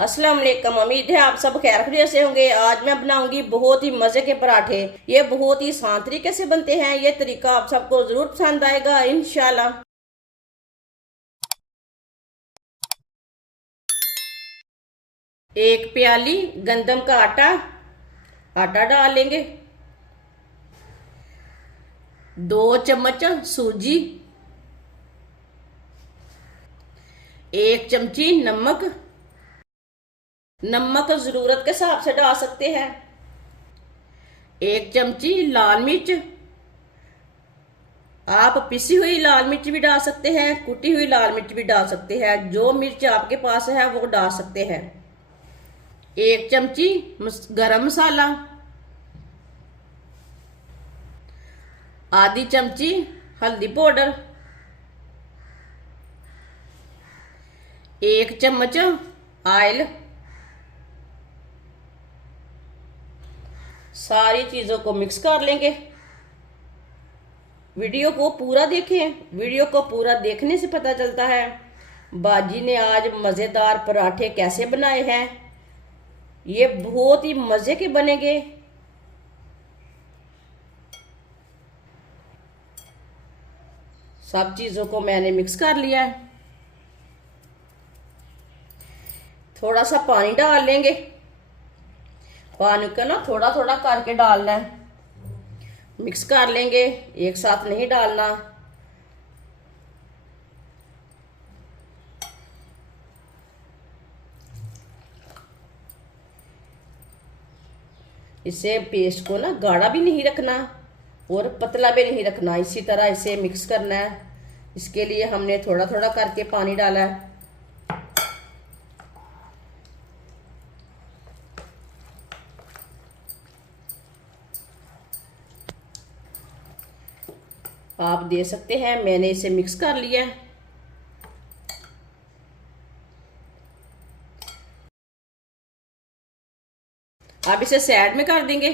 अस्सलाम वालेकुम। उम्मीद है आप सब खैर खैरियत से होंगे। आज मैं बनाऊंगी बहुत ही मजे के पराठे। ये बहुत ही आसान तरीके से बनते हैं। ये तरीका आप सबको जरूर पसंद आएगा इंशाल्लाह। एक प्याली गंदम का आटा डाल लेंगे। 2 चम्मच सूजी, 1 चमची नमक जरूरत के हिसाब से डाल सकते हैं। 1 चमची लाल मिर्च, आप पिसी हुई लाल मिर्च भी डाल सकते हैं, कुटी हुई लाल मिर्च भी डाल सकते हैं। जो मिर्च आपके पास है वो डाल सकते हैं। 1 चमची गरम मसाला, आधी चमची हल्दी पाउडर, 1 चम्मच ऑयल। सारी चीजों को मिक्स कर लेंगे। वीडियो को पूरा देखें। वीडियो को पूरा देखने से पता चलता है बाजी ने आज मजेदार पराठे कैसे बनाए हैं। ये बहुत ही मजे के बनेंगे। सब चीजों को मैंने मिक्स कर लिया है। थोड़ा सा पानी डाल लेंगे। पानी को ना थोड़ा थोड़ा करके डालना है। मिक्स कर लेंगे, एक साथ नहीं डालना। इसे पेस्ट को ना गाढ़ा भी नहीं रखना और पतला भी नहीं रखना, इसी तरह इसे मिक्स करना है। इसके लिए हमने थोड़ा थोड़ा करके पानी डाला है। आप दे सकते हैं, मैंने इसे मिक्स कर लिया है। अब इसे साइड में कर देंगे।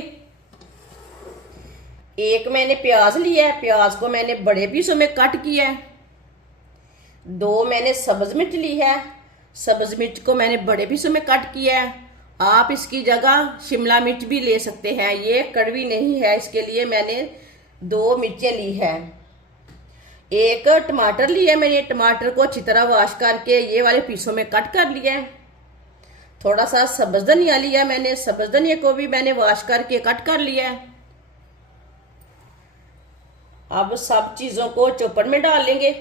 एक मैंने प्याज लिया है, प्याज को मैंने बड़े पीसों में कट किया है। 2 मैंने सब्ज मिर्च ली है, सब्ज मिर्च को मैंने बड़े पीसों में कट किया है। आप इसकी जगह शिमला मिर्च भी ले सकते हैं, ये कड़वी नहीं है, इसके लिए मैंने 2 मिर्चें ली है। 1 टमाटर लिया मैंने, टमाटर को अच्छी तरह वॉश करके ये वाले पीसों में कट कर लिया है। थोड़ा सा सब्ज धनिया लिया मैंने, सब्ज धनिया को भी मैंने वॉश करके कट कर लिया है। अब सब चीजों को चॉपर में डाल लेंगे।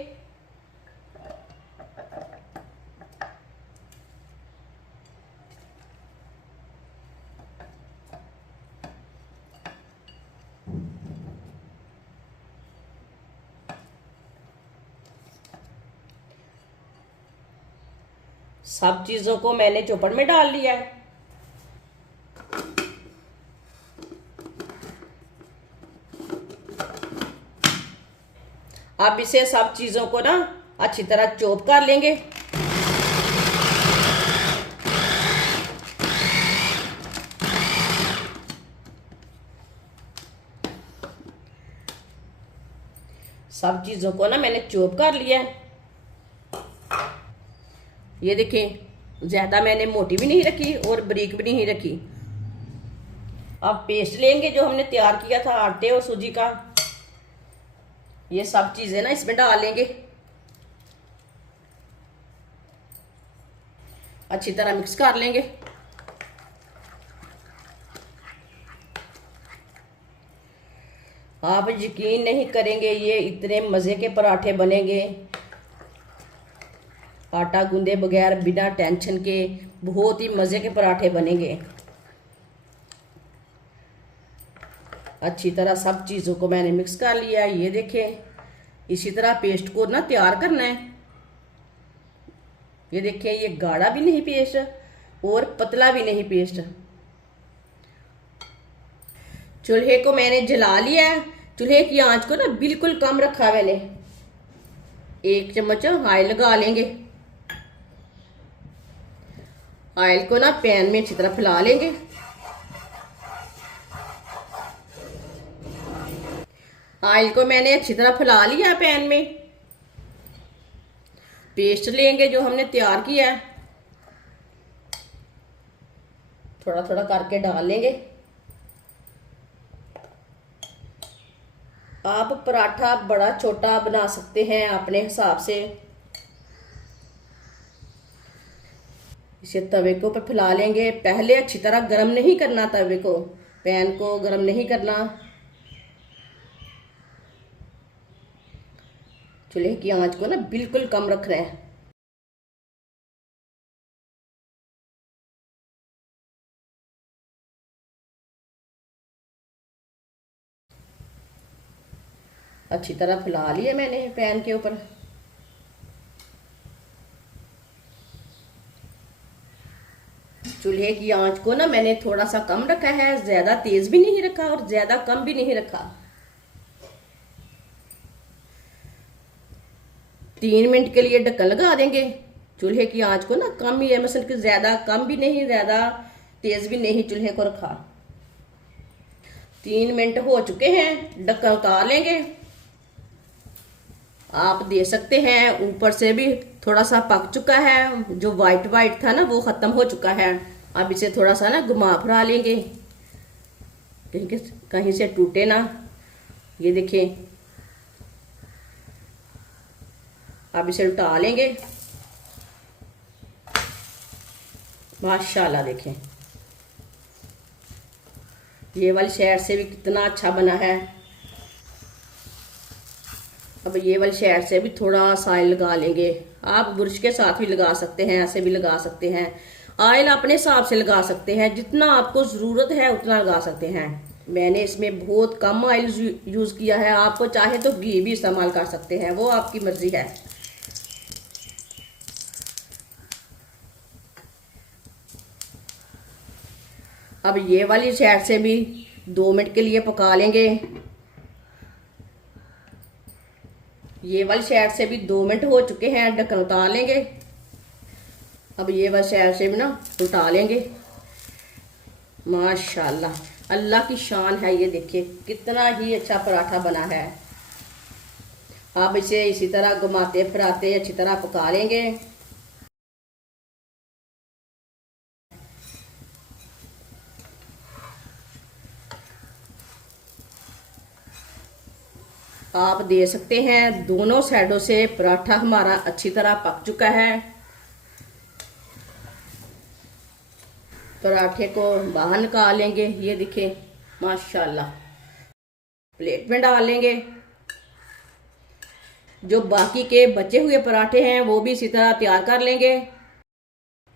सब चीजों को मैंने चॉपर में डाल लिया है। अब इसे सब चीजों को ना अच्छी तरह चॉप कर लेंगे। सब चीजों को ना मैंने चॉप कर लिया है। ये देखिए, ज्यादा मैंने मोटी भी नहीं रखी और बारीक भी नहीं रखी। अब पेस्ट लेंगे जो हमने तैयार किया था आटे और सूजी का। ये सब चीजें ना इसमें डाल लेंगे। अच्छी तरह मिक्स कर लेंगे। आप यकीन नहीं करेंगे, ये इतने मजे के पराठे बनेंगे आटा गूंदे बगैर, बिना टेंशन के। बहुत ही मजे के पराठे बनेंगे। अच्छी तरह सब चीजों को मैंने मिक्स कर लिया है। ये देखें, इसी तरह पेस्ट को ना तैयार करना है। ये देखिए, ये गाढ़ा भी नहीं पेस्ट और पतला भी नहीं पेस्ट। चूल्हे को मैंने जला लिया है। चूल्हे की आंच को ना बिल्कुल कम रखा मैंने। 1 चम्मच ऑयल लगा लेंगे। ऑयल को ना पैन में अच्छी तरह फैला लेंगे। ऑयल को मैंने अच्छी तरह फैला लिया है पैन में। पेस्ट लेंगे जो हमने तैयार किया है। थोड़ा थोड़ा करके डाल लेंगे। आप पराठा बड़ा छोटा बना सकते हैं अपने हिसाब से। इसे तवे के ऊपर फैला लेंगे। पहले अच्छी तरह गर्म नहीं करना तवे को, पैन को गर्म नहीं करना। चूल्हे की आंच को ना बिल्कुल कम रखना है। अच्छी तरह फैला लिया मैंने पैन के ऊपर। चूल्हे की आंच को ना मैंने थोड़ा सा कम रखा है, ज्यादा तेज भी नहीं रखा और ज्यादा कम भी नहीं रखा। 3 मिनट के लिए ढक्कन लगा देंगे। चूल्हे की आंच को ना कम ही है, मतलब कि ज्यादा कम भी नहीं, ज्यादा तेज भी नहीं चूल्हे को रखा। 3 मिनट हो चुके हैं, ढक्कन उतार लेंगे। आप देख सकते हैं ऊपर से भी थोड़ा सा पक चुका है, जो वाइट वाइट था ना वो खत्म हो चुका है। अब इसे थोड़ा सा ना घुमा फिरा लेंगे, कहीं से टूटे ना। ये देखिए, अब इसे उल्टा लेंगे। माशाल्लाह देखें, ये वाली साइड से भी कितना अच्छा बना है। अब ये वाली साइड से भी थोड़ा सा ऑयल लगा लेंगे। आप ब्रश के साथ भी लगा सकते हैं, ऐसे भी लगा सकते हैं। ऑयल अपने हिसाब से लगा सकते हैं, जितना आपको ज़रूरत है उतना लगा सकते हैं। मैंने इसमें बहुत कम ऑयल यूज़ किया है। आपको चाहे तो घी भी इस्तेमाल कर सकते हैं, वो आपकी मर्जी है। अब ये वाली साइड से भी 2 मिनट के लिए पका लेंगे। ये वाली साइड से भी 2 मिनट हो चुके हैं, ढक्कन उतार लेंगे। अब ये वाली साइड से भी ना उल्टा लेंगे। माशाल्लाह, अल्लाह की शान है। ये देखिए कितना ही अच्छा पराठा बना है। अब इसे इसी तरह घुमाते फिराते अच्छी तरह पका लेंगे। आप देख सकते हैं दोनों साइडों से पराठा हमारा अच्छी तरह पक चुका है। पराठे को बाहर निकाल लेंगे। ये दिखे माशाल्लाह, प्लेट में डाल लेंगे। जो बाकी के बचे हुए पराठे हैं वो भी इसी तरह तैयार कर लेंगे।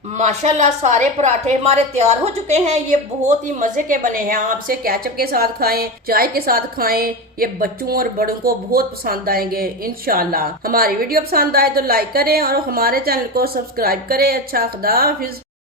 माशाल्लाह सारे पराठे हमारे तैयार हो चुके हैं। ये बहुत ही मजे के बने हैं। आप इसे केचप के साथ खाएं, चाय के साथ खाएं। ये बच्चों और बड़ों को बहुत पसंद आएंगे इंशाल्लाह। हमारी वीडियो पसंद आए तो लाइक करें और हमारे चैनल को सब्सक्राइब करें। अच्छा, खुदा हाफिज।